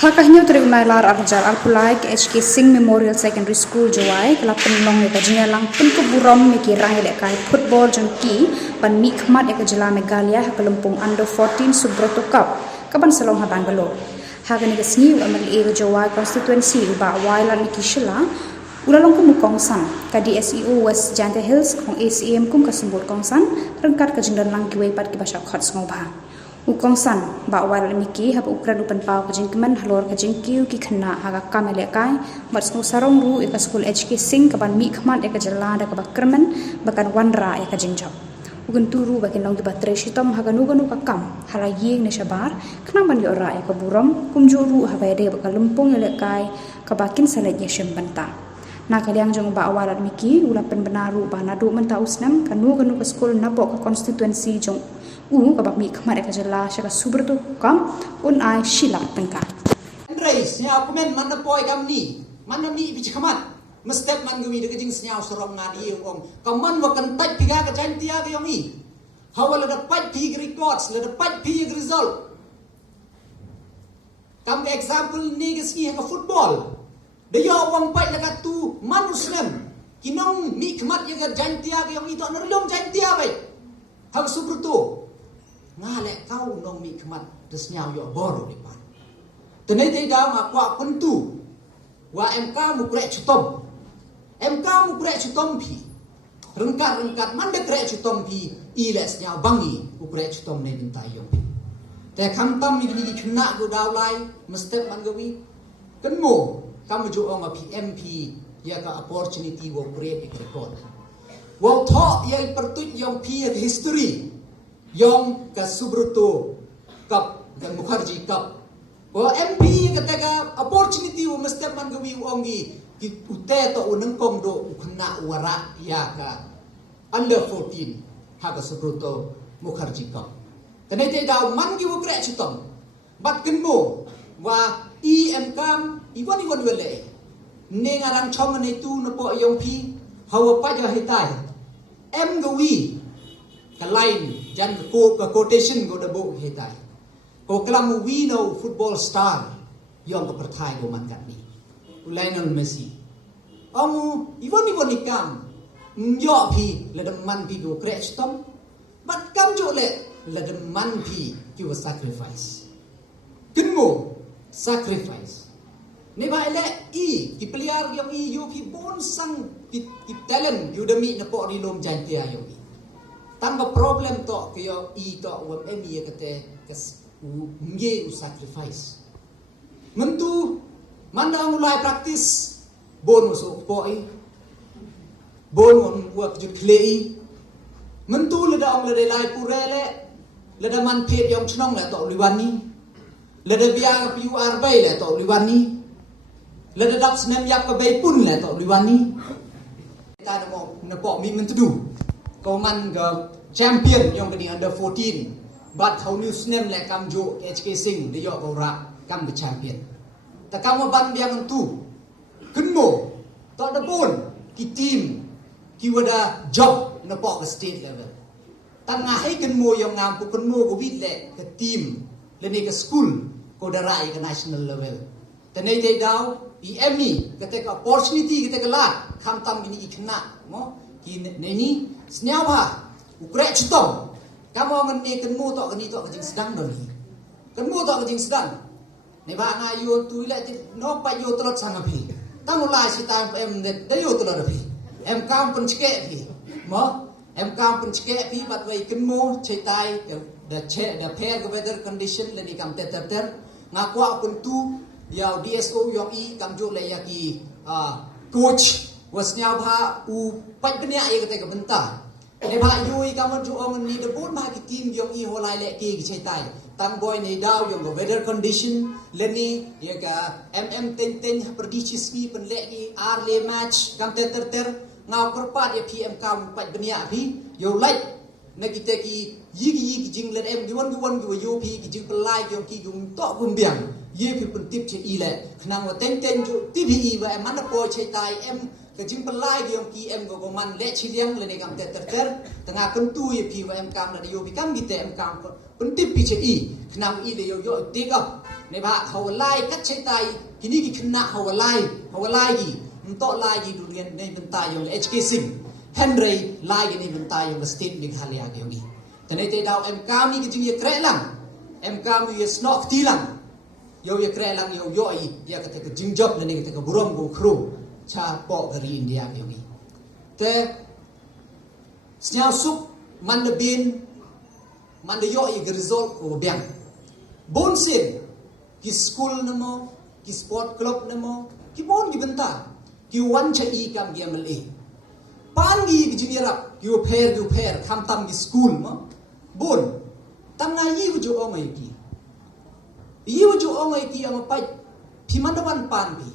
Hakahnya terima lar arjal alpulai ke HK Singh Memorial Secondary School Jawai kelapan long ne kajinya lang pun keburom miki rai le kai football jangki pan mikmat e kajala Megalia kelempung under 14 Subroto Cup kaban salong ha Bangalore. Hagani ke sni amal e Jawai constituency ba wailan miki shila ulalong ke mukong san ka DSEO West Jante Hills kong ACM kum kasembut kong san rengkat kajindan lang kiwai pat ki basha khot ngobha. Ukong san ba wal miki hab ukra dupan pau kajing kemen halor kajing kiu ki khna haga kamele kai mat snu sarong ru eka school HK Singh kaban mi khman eka jala da ka bakrmen bakan wanra eka jingjau ugun turu bakin long diba treshitom haga nuganu ka kam hala yeng ne shabar khna ban yora eka burom kumjuru haba de baka lempung ele kai ka bakin salet ye shembanta na kaliang jong ba awal miki ulapan benaru ba nadu menta usnam kanu kanu ka school nabo ka constituency jong kabak mi khamare ka jala shaka Subroto kam un ai shila tangka Andres nya komen mana poi kam ni mana mi bi khamat mestep man gwi de jing snya sorong ngadi ong kaman wakan pat piga ka jantia ga yomi hawala da pat pi records la da pat pi result kam example ni ga ski ka football de yo wang pat la ka tu manusnem kinong mi khamat ya ga jantia ga yomi to nalom jantia bai hak Subroto ngale kau nong mi khmat desnyau yo boro depan tenai te da ma kwa pentu wa MK mu krek chutom MK mu krek chutom pi rengkat mande krek chutom pi iles nyau bangi mu krek chutom ne bintai yo te kham tam ni ni khna go dawlai mestep man gowi kenmo kam ju ong a PMP ya ka opportunity wo create record wo tho ye pertut yong pi history Yong ka Subroto Cup dan Mukherjee Cup. Ko MP ketika opportunity u mesti man gawi ongi ki ute to uneng kom do khna wara ya ka under 14 ha ka Subroto Mukherjee Cup. Tene te daw man gi wo kre chutom. Bat kenmo wa EM kam iwan wele. Ne ngarang chong ne tu no po yong pi hawa pa ja hitai. M gawi ka line jan ko ka quotation go dabo hetai ko kalam we know football star yong ka perthai go man kat ni Lionel Messi iwan ikam yo phi le dam man pi go crash tom but kam jo le dam man pi ki was sacrifice kinmo sacrifice ne ba le ki player yong yo phi bon sang ki talent yu demi na po ri lom jan tia yo tanpa problem to kyo to wam emi kate kes nge sacrifice mentu manda mulai praktis bon so poi bon on work ju play mentu leda ong leda lai purele leda man phet yong chnong la to liwani leda bia pu arbai la to liwani leda dak snem yak ka bei pun la to liwani ta mo na po mi mentu kau man ga champion yang kini under 14 but how new snem le kam jo HK Singh de yo ora kam the champion ta kam ban dia tu kenmo to da bon ki team ki wada job na po state level tanga hai kenmo yang ngam pu kenmo go wit le ke team le ni ke school ko da rai ke national level tenai dei daw EMI kete ka opportunity kete ka lat kham tam ni ikhna mo ki ni snyau ba ukrek chutom kamu ngan ni kenmu to kani to kajing sedang doi kenmu to kajing sedang ne ba nga yo tu le no pa yo trot sang api tang ulai si tang em de yo trot api em kam pun chike api mo em kam pun chike api bat wai kenmu chaitai the fair weather condition le ni kam ter nga kwa pun tu yaw DSO yo kam jo le ya ki coach wasnya ba u pat benya ye kate ka benta ne ba yui kaman ju ong ni de bon ba ki team yong i holai le ki chaitai tang boy ne daw yong go weather condition le ni ye ka ten perdisi swi pen le ni ar le match kam ter ngau perpat ye PM kam pat benya bi yo like ne kite ki yi jing le em giwon gi yo pi ki jing pelai yong ki yung to gum biang ye pi pen tip che i le khnang wa ten ju TVE ba em man po chaitai em kajing pelai di ki em go man le chiliang le kam ter tengah kentu ye pi wa em kam la yo pi kam gite em kam pentip pi che i knam i le yo take up ในบ้าเขาไล่กัดเชตายกินี่กิขณะเขาไล่กี่ต่อไล่กี่ดูเรียนในบรรดายองเอชเคซิงเฮนรี่ไล่กันในบรรดายองสเตทเมฆาลายาเกี่ยวนี้แต่ในเตดาวเอ็มกามีก็จึงยกระลังเอ็มกามีสโนว์ตีลังยกระลังย่อยยากระเทกจิงจ็อบนั่นเองแต่ก็บุรุษกูครูชาปอกรีอินเดียเกี่ยวนี้แต่สยามสุกมันเดบินมันเดย่อยกริซอลกูเบียงบนเสียงกิสคูลนั่นมั้งกิสปอร์ตคลับนั่นมั้งกิบอนกิบันตากิวันเชอีกัมเกียมเลปานกีกิจิเนียรับกิวเพร์คำตำกิสคูลมั้งบนตั้งไงยี่วจูองไงกียี่วจูองไงกีเอามาไปพิมันตะวันปานพี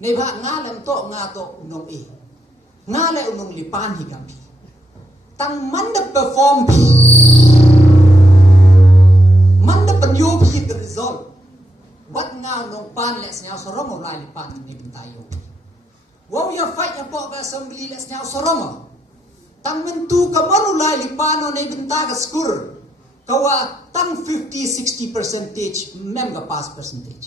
ในบ้านงาเล่มโตงาโตอุนงงาเล่อุนงลิปานฮิกัมพีตั้งมันเดเปอร์ฟอร์มพีมันเดเป็นโยพีกริซอลวัดงานองปานและสยามสรมเอาลายลิปานในบรรดายองว่าอย่าไฟอย่าปอกกับสัมบลีและสยามสรมตั้งมันตูกับมันเอาลายลิปานในบรรดากับสกุลก็ว่าตั้ง50-60% memกับ pass percentage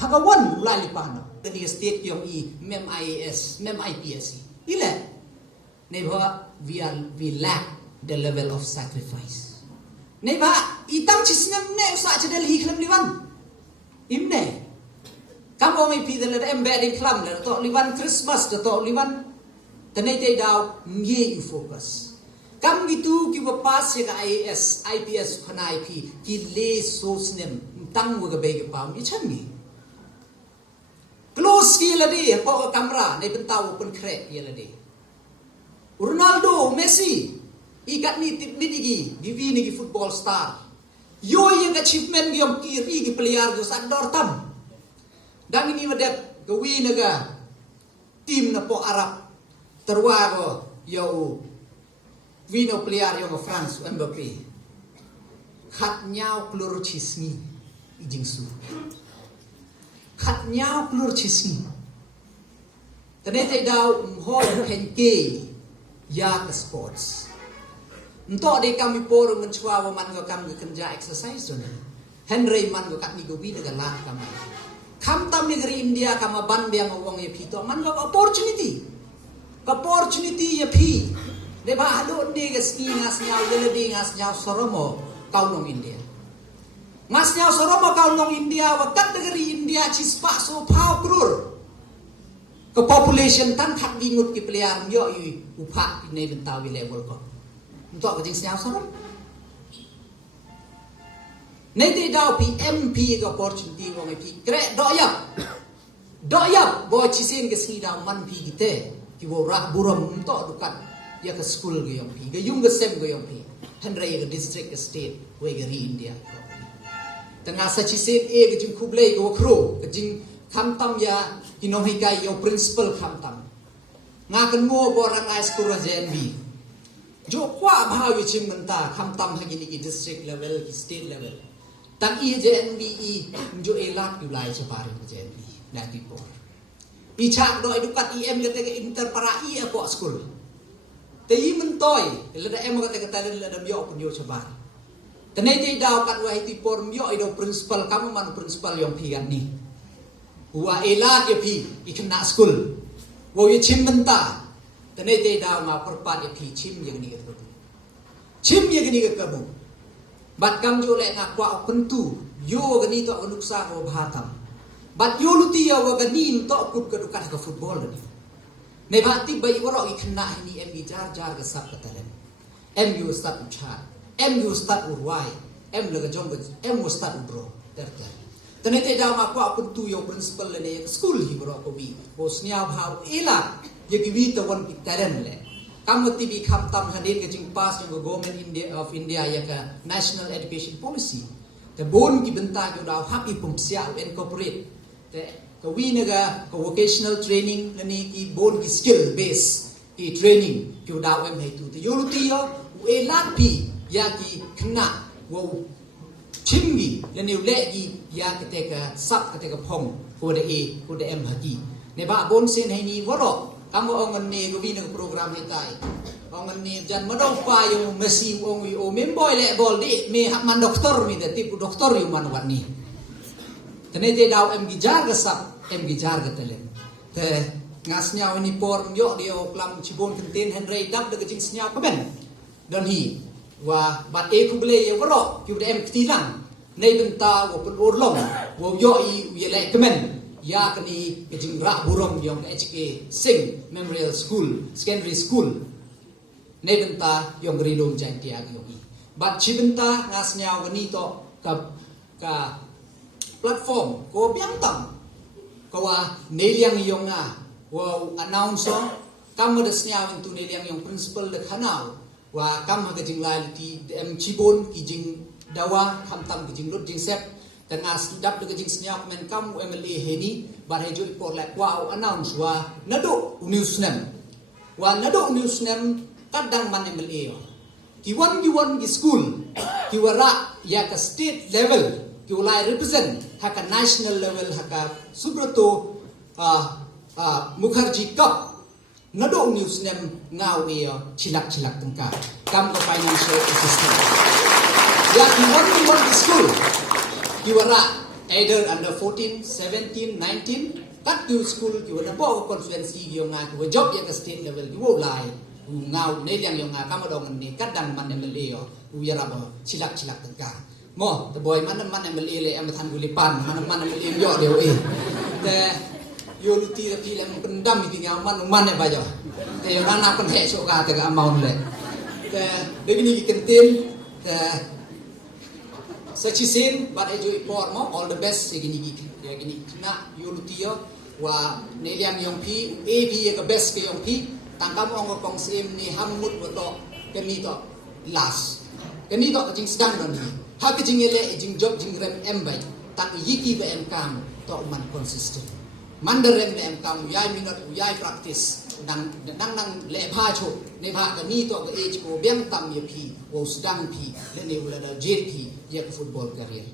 หากวันลายลิปานแต่นี่สเตทยองอี mem IAS mem IPS อีแหละในเพราะ we lack the level of sacrifice ในบ้าอีตั้งชิสเนมเนอุตส่าห์จะเดลฮีคลัมลิวันอิมเน่คำว่าไม่พีเดลเอ็มเบดิคลัมเลยต่อลิวันคริสต์มาสต่อลิวันแต่ในใจดาวมีอยู่โฟกัสคำวิตูคิดว่าพาสยัง IAS IPS ขนาดพีกิเลสโซสเนมตั้งวัวกับเบย์กับปามยิ่งช่างมี close กี่ละดีพอกับกัมราในบรรดาเป็นแคร์ยี่ละดีโรนัลโดเมสซี่ikat ni tip ni digi givi ni football star yo yang achievement yang kiri gi player go sador tam dang ini wadap gawi naga tim na po Arab terwa go yo vino player yo go France Mbappe khat nyao klur chismi ijingsu khat nyao klur chismi tane tai daw ho henke ya sports untuk di kami por mencuba man go kami kerja exercise zona Henry man go kami go bi dengan lah kami kam tam negeri India kama ban biang wong ye pito man go opportunity ye pi de ba halo de ga ski ngas nyau de de ngas nyau soromo kau nong India ngas nyau soromo kau nong India wakat negeri India cispa so pau krur ke population tan khat dingut ki player yo yu upha ni bentaw wi level ko untuk kejeng senyap sorong. Nanti dah PMP ke opportunity orang itu. Kerek doyap, boy cisin ke sini dah man pi kita. Kibo rak buram untuk dukat ya ke school ke yang pi, ke yung ke sem ke yang pi. Henry ke district ke state, we ke ri India. Tengah sa cisin ke jeng kublai ke wakro, ke jeng kamtam ya kinong hikai yo principal kamtam. Ngakan mo borang ai school JNB. जो क्वा भाव विचिम बनता हम तम है कि district level की स्टेट लेवल तक ये JNBE जो एलाक जुलाई चपारे JNB नाटी पोर इच्छा दो edukat EM kata ke inter para I apa school te yi mentoy lada em kata lada myo pun yo chabar tene te daw kat wa ti por myo ido principal kamu man principal yang pi kan ni wa elat ya pi ikna school wo ye chim benta tene te daw ma perpat ya pi chim yang ni kata chim yang ni kata bu bat kam jo le ngak kwa pentu yo gani to nuksa ko bhatam bat yo luti ya wa gani to kut ka dukan ka football ni ne bati bai woro ikna ni em jar ga sap kata len em you start uchar em you start urwai em lega jong em you start bro terter tene te daw ma kwa pentu yo principal le school hi bro ko bi bosnia bhaw ela ye gi wi to won kitaren le kamu tibi khamtam hadir ke jing pas yang government of India ya ka national education policy te bon ki benta ki daw happy pum sia incorporate te ka wi naga ka vocational training ni ki bon ki skill base ki training ki daw em hai tu te yoluti yo we lat pi ya ki khna wo chimgi le ne le gi ya ke te ka sap ke te ka phong ko de e ko de em haki ne ba bon sen hai ni woro kamu ongan ni ko bina program hitai ongan ni jan madong pa yung mesi ong o memboy le bol di me man doktor mi de tipu doktor yung man wat ni Tenete daw em gijar gasap em gijar gatelem. Te ngasnya uniform yo dio klam cibon kenten henry dap de jing snya paben. Dan hi wa bat e ku ble ye waro yu de em ktilang. Nei benta wo pun urlong wo yo I ye le kemen ya kani jing ra burom yong HK Sing Memorial School Secondary School. Nei benta yong rilom jang tia yong I. Bat cibenta ngasnya wani to ka platform ko biang tam kawa neliang yong wa announcer kam de snya tu neliang yong principal de khanau wa kam ha jing lai ti em chibon ki jing dawa kham tam ki jing lut jing sep dan as dap de jing snya men kam MLA heni bar hejo ipor la wa announce wa nado newsnem kadang man MLA ki wan ki school ki wara ya ka state level ki ulai represent haka national level haka Subrata Mukherjee Cup nado news nem ngau ia chilak tengka kam ko financial assistance ya ki wan ki school ki wara either under 14 17 19 kat ki school ki wara bo constituency yo nga ki job ya ka state level ki ulai ngau ne yang yo nga kam dong ni kadang man MLA yo uyara bo chilak tengka mo the boy man MLA le am than gulipan man MLA yo deu te yo luti the pil am pendam ti man ba jo te yo nana pen he so ka te ga amount le te de ni kenten te sachisin but ejo ipor mo all the best se gini na yo luti yo wa ne liam yong pi ab ye ka best ke yong pi tangkam ong kong sim ni hamut bo to kemi to last kemi to jing sedang don ni ha ke jing ele jing job jing rem em bai tak yiki be em kam to man consistent mandarem em kam yai minot yai practice nang le pha cho ne pha ka ni to ka age ko biang tam ye phi wo sedang phi le ne ula da jet phi ye football career